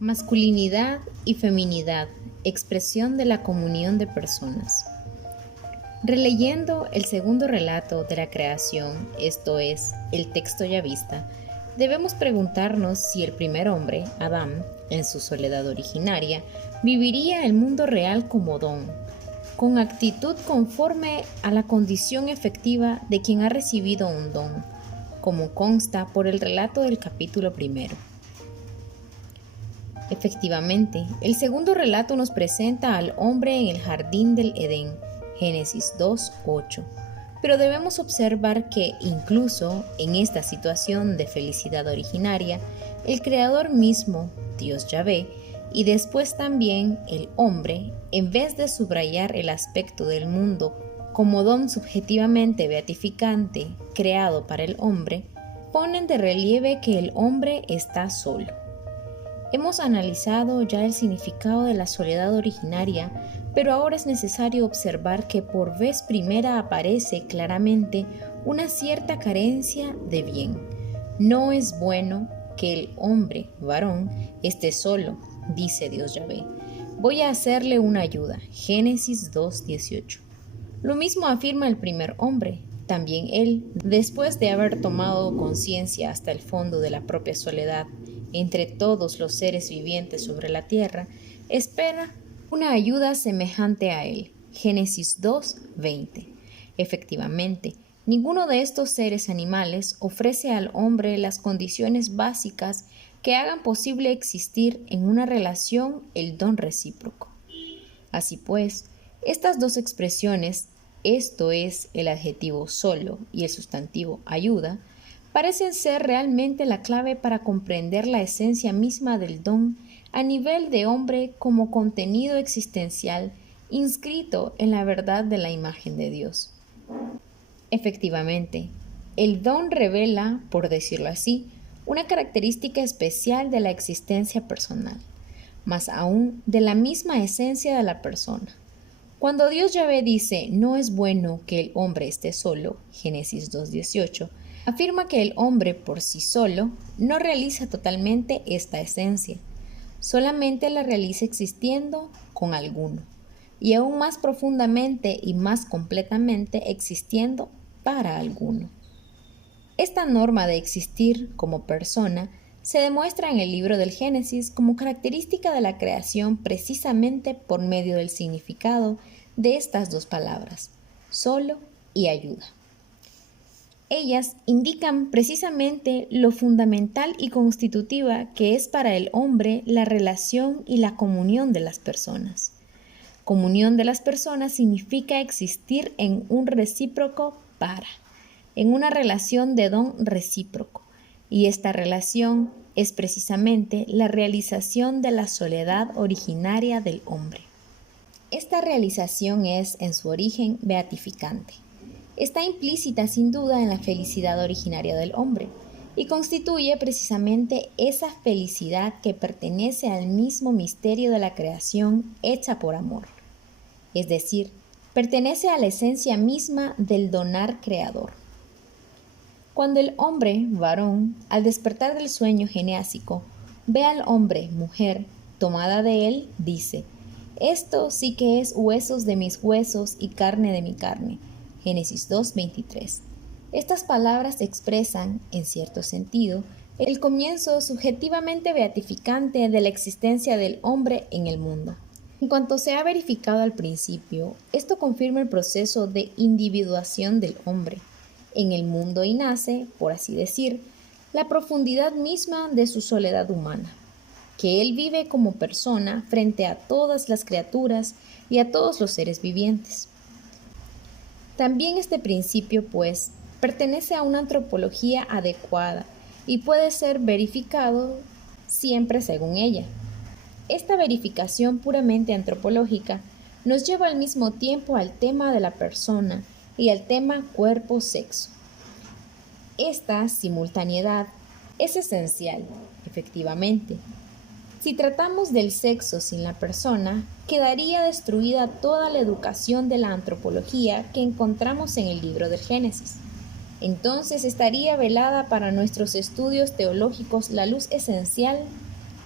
Masculinidad y feminidad, expresión de la comunión de personas. Releyendo el segundo relato de la creación, esto es, el texto yavista, debemos preguntarnos si el primer hombre, Adán, en su soledad originaria, viviría el mundo real como don, con actitud conforme a la condición efectiva de quien ha recibido un don, como consta por el relato del capítulo primero. Efectivamente, el segundo relato nos presenta al hombre en el jardín del Edén, Génesis 2:8, pero debemos observar que incluso en esta situación de felicidad originaria, el Creador mismo, Dios Yahvé, y después también el hombre, en vez de subrayar el aspecto del mundo como don subjetivamente beatificante creado para el hombre, ponen de relieve que el hombre está solo. Hemos analizado ya el significado de la soledad originaria, pero ahora es necesario observar que por vez primera aparece claramente una cierta carencia de bien. No es bueno que el hombre, varón, esté solo, dice Dios Yahvé. Voy a hacerle una ayuda. Génesis 2:18. Lo mismo afirma el primer hombre. También él, después de haber tomado conciencia hasta el fondo de la propia soledad entre todos los seres vivientes sobre la tierra, espera una ayuda semejante a él. Génesis 2:20. Efectivamente, ninguno de estos seres animales ofrece al hombre las condiciones básicas que hagan posible existir en una relación el don recíproco. Así pues, estas dos expresiones, esto es, el adjetivo solo y el sustantivo ayuda, parecen ser realmente la clave para comprender la esencia misma del don a nivel de hombre como contenido existencial inscrito en la verdad de la imagen de Dios. Efectivamente, el don revela, por decirlo así, una característica especial de la existencia personal, más aún de la misma esencia de la persona. Cuando Dios Yahvé dice no es bueno que el hombre esté solo, Génesis 2:18, afirma que el hombre por sí solo no realiza totalmente esta esencia, solamente la realiza existiendo con alguno, y aún más profundamente y más completamente existiendo para alguno. Esta norma de existir como persona se demuestra en el libro del Génesis como característica de la creación precisamente por medio del significado de estas dos palabras, solo y ayuda. Ellas indican precisamente lo fundamental y constitutiva que es para el hombre la relación y la comunión de las personas. Comunión de las personas significa existir en un recíproco para, en una relación de don recíproco, y esta relación es precisamente la realización de la soledad originaria del hombre. Esta realización es, en su origen, beatificante. Está implícita sin duda en la felicidad originaria del hombre y constituye precisamente esa felicidad que pertenece al mismo misterio de la creación hecha por amor. Es decir, pertenece a la esencia misma del donar creador. Cuando el hombre, varón, al despertar del sueño geneásico, ve al hombre, mujer, tomada de él, dice: esto sí que es huesos de mis huesos y carne de mi carne. Génesis 2:23. Estas palabras expresan, en cierto sentido, el comienzo subjetivamente beatificante de la existencia del hombre en el mundo. En cuanto se ha verificado al principio, esto confirma el proceso de individuación del hombre en el mundo y nace, por así decir, la profundidad misma de su soledad humana, que él vive como persona frente a todas las criaturas y a todos los seres vivientes. También este principio, pues, pertenece a una antropología adecuada y puede ser verificado siempre según ella. Esta verificación puramente antropológica nos lleva al mismo tiempo al tema de la persona y al tema cuerpo-sexo. Esta simultaneidad es esencial, efectivamente. Si tratamos del sexo sin la persona, quedaría destruida toda la educación de la antropología que encontramos en el libro del Génesis. Entonces estaría velada para nuestros estudios teológicos la luz esencial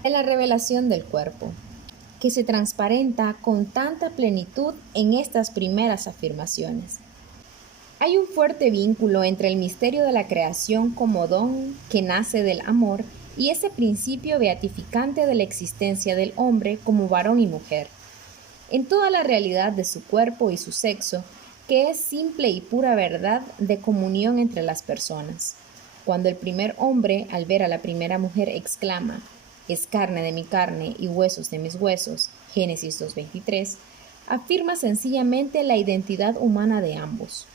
de la revelación del cuerpo, que se transparenta con tanta plenitud en estas primeras afirmaciones. Hay un fuerte vínculo entre el misterio de la creación como don que nace del amor y ese principio beatificante de la existencia del hombre como varón y mujer, en toda la realidad de su cuerpo y su sexo, que es simple y pura verdad de comunión entre las personas. Cuando el primer hombre, al ver a la primera mujer, exclama: «Es carne de mi carne y huesos de mis huesos», Génesis 2:23, afirma sencillamente la identidad humana de ambos.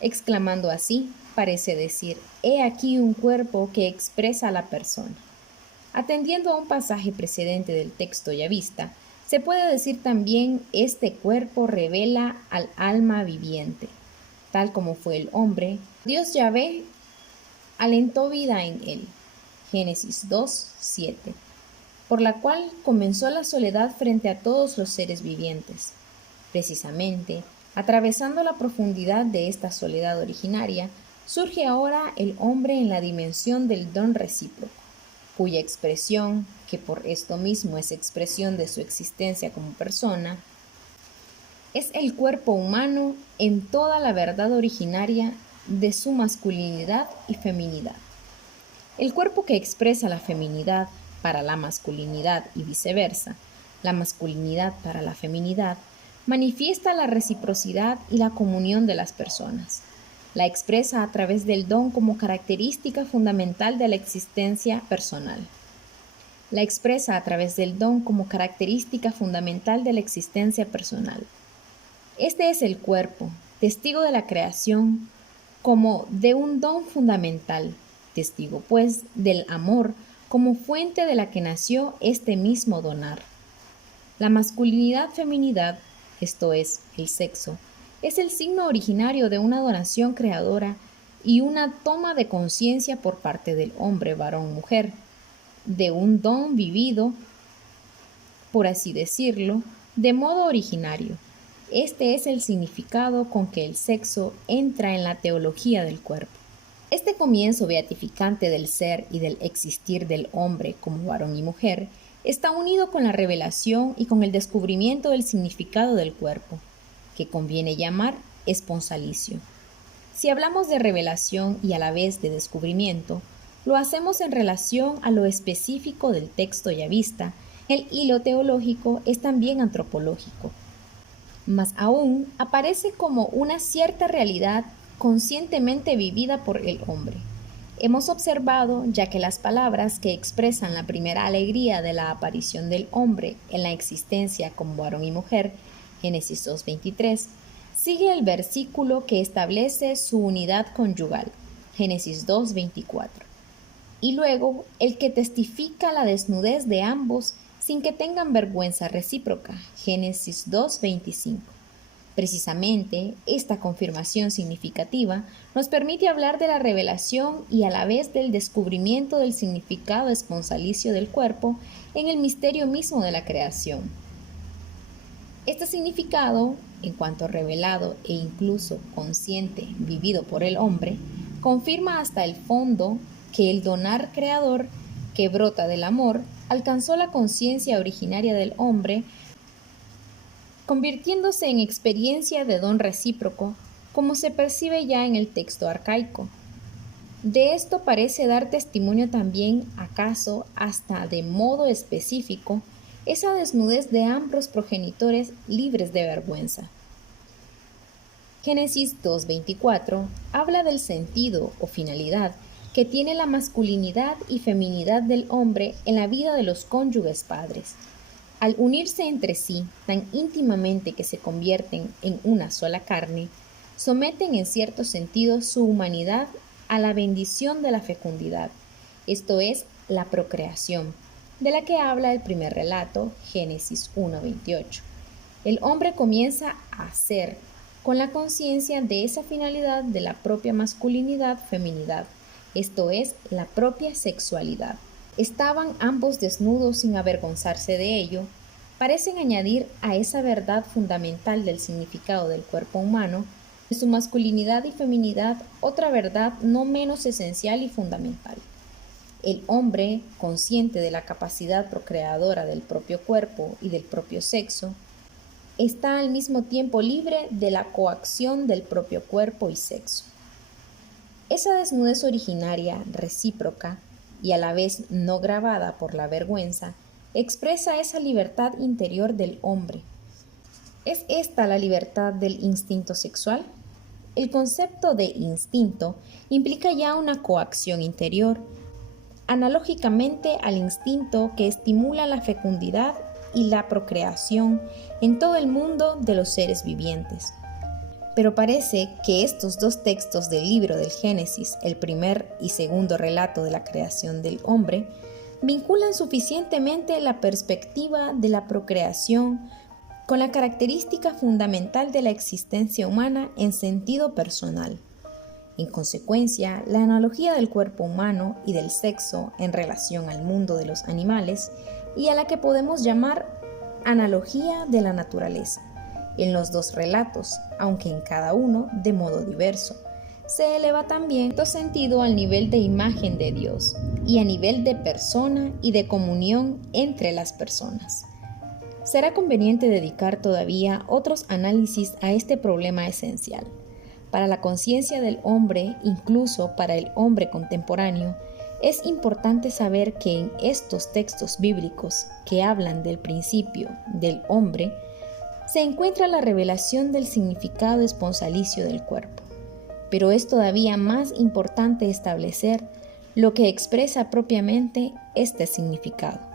Exclamando así, parece decir: «He aquí un cuerpo que expresa a la persona». Atendiendo a un pasaje precedente del texto ya vista, se puede decir también: «Este cuerpo revela al alma viviente». Tal como fue el hombre, Dios Yahvé alentó vida en él. Génesis 2:7, por la cual comenzó la soledad frente a todos los seres vivientes. Precisamente, atravesando la profundidad de esta soledad originaria, surge ahora el hombre en la dimensión del don recíproco, cuya expresión, que por esto mismo es expresión de su existencia como persona, es el cuerpo humano en toda la verdad originaria de su masculinidad y feminidad. El cuerpo que expresa la feminidad para la masculinidad y viceversa, la masculinidad para la feminidad, manifiesta la reciprocidad y la comunión de las personas. La expresa a través del don como característica fundamental de la existencia personal. La expresa a través del don como característica fundamental de la existencia personal. Este es el cuerpo, testigo de la creación, como de un don fundamental, testigo pues del amor como fuente de la que nació este mismo donar. La masculinidad-feminidad, esto es, el sexo, es el signo originario de una donación creadora y una toma de conciencia por parte del hombre, varón, mujer, de un don vivido, por así decirlo, de modo originario. Este es el significado con que el sexo entra en la teología del cuerpo. Este comienzo beatificante del ser y del existir del hombre como varón y mujer está unido con la revelación y con el descubrimiento del significado del cuerpo, que conviene llamar esponsalicio. Si hablamos de revelación y a la vez de descubrimiento, lo hacemos en relación a lo específico del texto ya vista. El hilo teológico es también antropológico. Más aún, aparece como una cierta realidad conscientemente vivida por el hombre. Hemos observado ya que las palabras que expresan la primera alegría de la aparición del hombre en la existencia como varón y mujer, Génesis 2:23, sigue el versículo que establece su unidad conyugal, Génesis 2:24, y luego el que testifica la desnudez de ambos sin que tengan vergüenza recíproca, Génesis 2:25. Precisamente, esta confirmación significativa nos permite hablar de la revelación y a la vez del descubrimiento del significado esponsalicio del cuerpo en el misterio mismo de la creación. Este significado, en cuanto revelado e incluso consciente, vivido por el hombre, confirma hasta el fondo que el donar creador, que brota del amor, alcanzó la conciencia originaria del hombre, convirtiéndose en experiencia de don recíproco, como se percibe ya en el texto arcaico. De esto parece dar testimonio también, acaso hasta de modo específico, esa desnudez de ambos progenitores libres de vergüenza. Génesis 2:24 habla del sentido o finalidad que tiene la masculinidad y feminidad del hombre en la vida de los cónyuges padres. Al unirse entre sí tan íntimamente que se convierten en una sola carne, someten en cierto sentido su humanidad a la bendición de la fecundidad, esto es, la procreación, de la que habla el primer relato, Génesis 1:28. El hombre comienza a ser, con la conciencia de esa finalidad de la propia masculinidad-feminidad, esto es, la propia sexualidad. Estaban ambos desnudos sin avergonzarse de ello, parecen añadir a esa verdad fundamental del significado del cuerpo humano, de su masculinidad y feminidad, otra verdad no menos esencial y fundamental. El hombre, consciente de la capacidad procreadora del propio cuerpo y del propio sexo, está al mismo tiempo libre de la coacción del propio cuerpo y sexo. Esa desnudez originaria, recíproca y a la vez no grabada por la vergüenza, expresa esa libertad interior del hombre. ¿Es esta la libertad del instinto sexual? El concepto de instinto implica ya una coacción interior, analógicamente al instinto que estimula la fecundidad y la procreación en todo el mundo de los seres vivientes. Pero parece que estos dos textos del libro del Génesis, el primer y segundo relato de la creación del hombre, vinculan suficientemente la perspectiva de la procreación con la característica fundamental de la existencia humana en sentido personal. En consecuencia, la analogía del cuerpo humano y del sexo en relación al mundo de los animales y a la que podemos llamar analogía de la naturaleza, en los dos relatos, aunque en cada uno de modo diverso, se eleva también en sentido al nivel de imagen de Dios y a nivel de persona y de comunión entre las personas. Será conveniente dedicar todavía otros análisis a este problema esencial. Para la conciencia del hombre, incluso para el hombre contemporáneo, es importante saber que en estos textos bíblicos que hablan del principio del hombre, se encuentra la revelación del significado esponsalicio del cuerpo. Pero es todavía más importante establecer lo que expresa propiamente este significado.